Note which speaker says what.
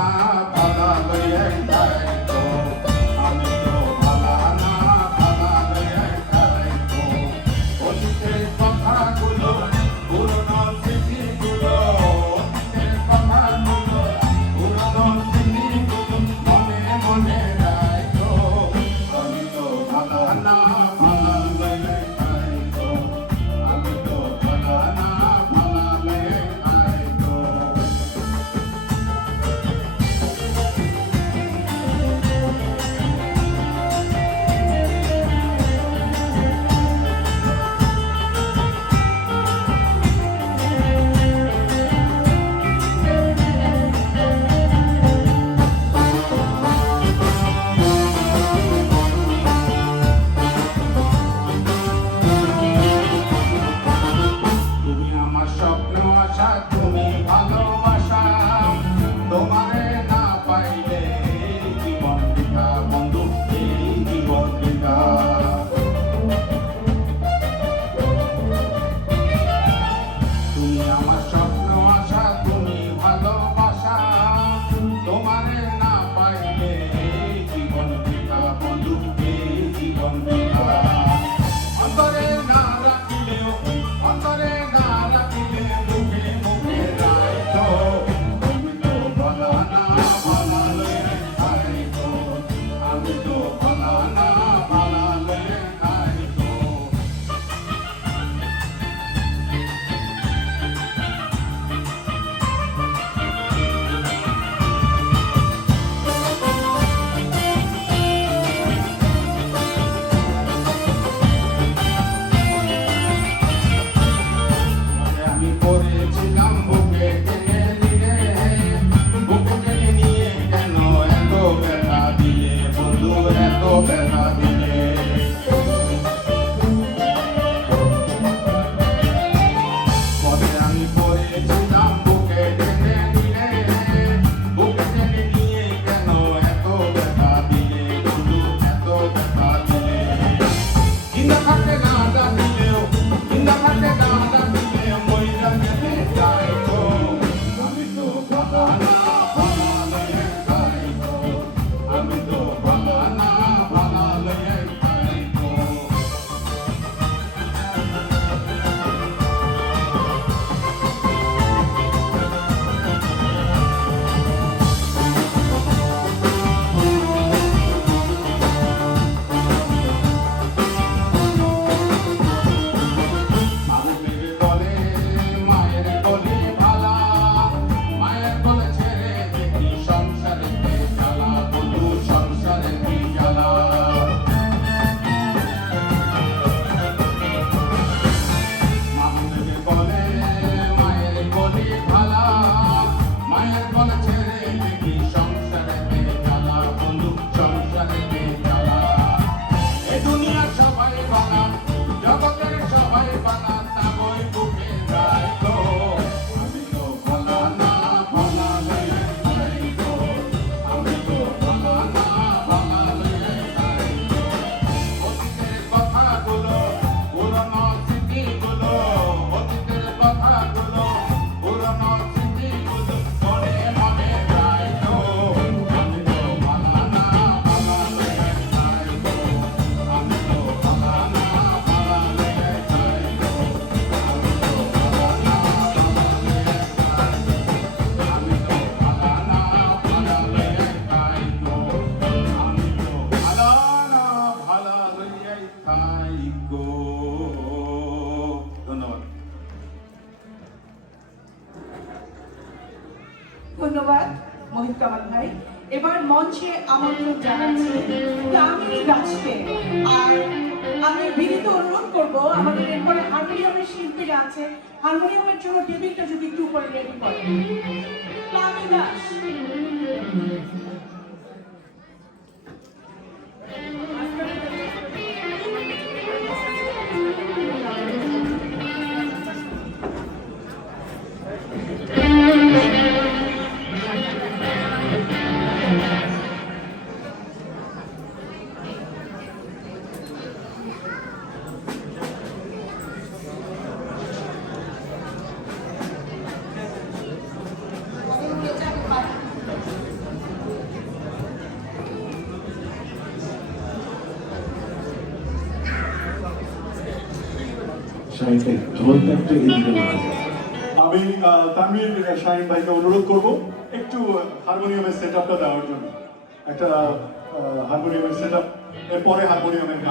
Speaker 1: Ah. Thank you. ধন্যবাদ,
Speaker 2: মোহিত কামাল ভাই। এবার মঞ্চে আমন্ত্রণ জানাচ্ছি কামিনী দাসকে আর আমি বিনীত অনুরোধ করব, আমাদের এরপরে হারমোনিয়ামের শিল্পীরা আছে। হারমোনিয়ামের জন্য টেবিলটা যদি একটু উপরে রেডি করে কামিনী দাস
Speaker 3: শাহিন ভাই এদিকে নিয়ে।
Speaker 4: আমি তানভীর শাহিন ভাইকে অনুরোধ করব একটু হারমোনিয়ামের সেট আপটা দেওয়ার জন্য একটা হারমোনিয়ামের সেট আপ এরপরে হারমোনিয়ামের গান